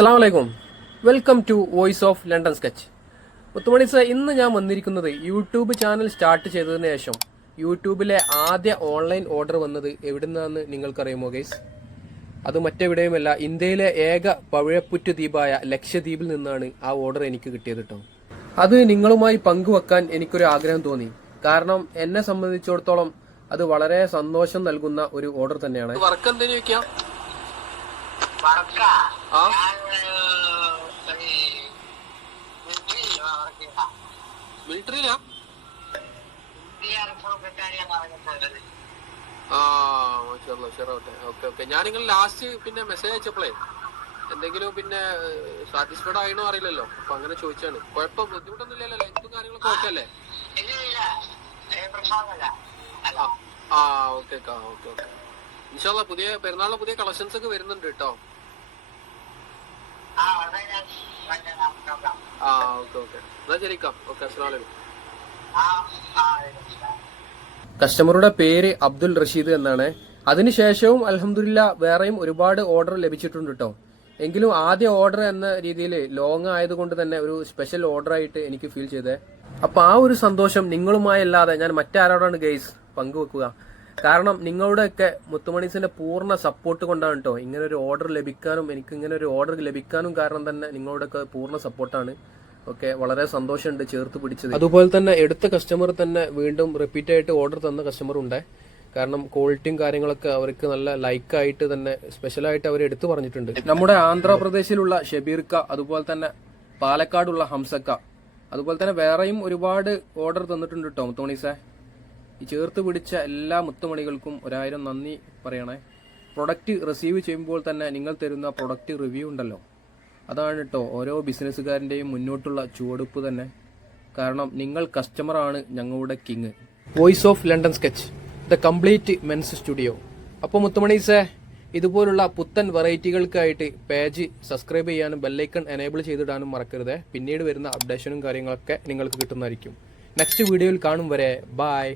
അസ്സാം വലൈക്കും welcome to voice of London sketch. Muthumani sir ഇന്ന് ഞാൻ വന്നിരിക്കുന്നത് യൂട്യൂബ് ചാനൽ സ്റ്റാർട്ട് ചെയ്തതിന് ശേഷം യൂട്യൂബിലെ ആദ്യ ഓൺലൈൻ ഓർഡർ വന്നത് എവിടുന്നാന്ന് നിങ്ങൾക്കറിയുമോ ഗൈസ് അത് മറ്റെവിടെയുമല്ല ഇന്ത്യയിലെ ഏക പഴയപ്പുറ്റു ദ്വീപായ ലക്ഷദ്വീപിൽ നിന്നാണ് ആ ഓർഡർ എനിക്ക് കിട്ടിയത് കേട്ടോ അത് നിങ്ങളുമായി പങ്കുവെക്കാൻ എനിക്കൊരു ആഗ്രഹം തോന്നി. കാരണം എന്നെ സംബന്ധിച്ചിടത്തോളം അത് വളരെ സന്തോഷം നൽകുന്ന ഒരു ഓർഡർ തന്നെയാണ്. വർക്ക് എന്തെങ്കിലും വർക്കാ ഞാൻ മിലിറ്ററിയിലാ ആ മാഷാല്ലാ ഉഷാറാവട്ടെ. Okay okay. ഞാൻ നിങ്ങൾ ലാസ്റ്റ് പിന്നെ മെസ്സേജ് അയച്ചപ്പോളേ എന്തെങ്കിലും പിന്നെ സാറ്റിസ്ഫൈഡ് ആയിണോ അറിയില്ലല്ലോ. അപ്പൊ അങ്ങനെ ചോദിച്ചാണ്. കുഴപ്പം ബുദ്ധിമുട്ടൊന്നും ഇല്ലല്ലോ ലെങ്ത്തും കാര്യങ്ങളൊക്കെ ഓക്കെ അല്ലേ? ആ ഓക്കെ ഓക്കെ ഓക്കെ ഇൻഷാല്ല പുതിയ പെരുന്നാളിലെ പുതിയ കളക്ഷൻസ് ഒക്കെ വരുന്നുണ്ട് കേട്ടോ. ആ ഓക്കെ ഓക്കെ. എന്നാ ശരിക്കാം ഓക്കെ ആയിക്കോട്ടെ. കസ്റ്റമറുടെ പേര് അബ്ദുൽ റഷീദ് എന്നാണ്. അതിനുശേഷവും അലഹമില്ല വേറെയും ഒരുപാട് ഓർഡർ ലഭിച്ചിട്ടുണ്ട് കേട്ടോ. എങ്കിലും ആദ്യ ഓർഡർ എന്ന രീതിയിൽ ലോങ് ആയതുകൊണ്ട് തന്നെ ഒരു സ്പെഷ്യൽ ഓർഡർ ആയിട്ട് എനിക്ക് ഫീൽ ചെയ്തേ. അപ്പൊ ആ ഒരു സന്തോഷം നിങ്ങളുമായി അല്ലാതെ ഞാൻ മറ്റാരോടാണ് ഗെയ്സ് പങ്കുവെക്കുക? കാരണം നിങ്ങളുടെയൊക്കെ മുത്തുമണീസിന്റെ പൂർണ സപ്പോർട്ട് കൊണ്ടാണ് കേട്ടോ ഇങ്ങനെ ഒരു ഓർഡർ ലഭിക്കാനും എനിക്ക് ഇങ്ങനെ ഒരു ഓർഡർ ലഭിക്കാനും കാരണം തന്നെ നിങ്ങളുടെയൊക്കെ പൂർണ സപ്പോർട്ടാണ് ഓക്കെ വളരെ സന്തോഷമുണ്ട് ചേർത്ത് പിടിച്ചത് അതുപോലെ തന്നെ എടുത്ത കസ്റ്റമർ തന്നെ വീണ്ടും റിപ്പീറ്റ് ആയിട്ട് ഓർഡർ തന്ന കസ്റ്റമർ ഉണ്ട്. കാരണം ക്വാളിറ്റിയും കാര്യങ്ങളൊക്കെ അവർക്ക് നല്ല ലൈക്ക് ആയിട്ട് തന്നെ സ്പെഷ്യലായിട്ട് അവർ എടുത്തു പറഞ്ഞിട്ടുണ്ട്. നമ്മുടെ ആന്ധ്രാപ്രദേശിലുള്ള ഷബീർക്ക അതുപോലെ തന്നെ പാലക്കാടുള്ള ഹംസക്ക അതുപോലെ തന്നെ വേറെയും ഒരുപാട് ഓർഡർ തന്നിട്ടുണ്ട് കേട്ടോ മുത്തോണീസേ ഈ ചേർത്ത് പിടിച്ച എല്ലാ മുത്തുമണികൾക്കും ഒരായിരം നന്ദി പറയണേ. പ്രൊഡക്റ്റ് റിസീവ് ചെയ്യുമ്പോൾ തന്നെ നിങ്ങൾ തരുന്ന പ്രൊഡക്റ്റ് റിവ്യൂ ഉണ്ടല്ലോ. അതാണ് കേട്ടോ ഓരോ ബിസിനസ്സുകാരന്റെയും മുന്നോട്ടുള്ള ചുവടുപ്പ് തന്നെ. കാരണം നിങ്ങൾ കസ്റ്റമറാണ് ഞങ്ങളുടെ king voice of London sketch the complete men's studio അപ്പോൾ മുത്തുമണീസേ ഇതുപോലുള്ള പുത്തൻ വെറൈറ്റികൾക്കായിട്ട് പേജ് സബ്സ്ക്രൈബ് ചെയ്യാനും ബെല്ലൈക്കൺ എനേബിൾ ചെയ്തിടാനും മറക്കരുത്. പിന്നീട് വരുന്ന അപ്ഡേഷനും കാര്യങ്ങളൊക്കെ നിങ്ങൾക്ക് കിട്ടുന്നതായിരിക്കും. നെക്സ്റ്റ് വീഡിയോയിൽ കാണും വരെ. ബായ്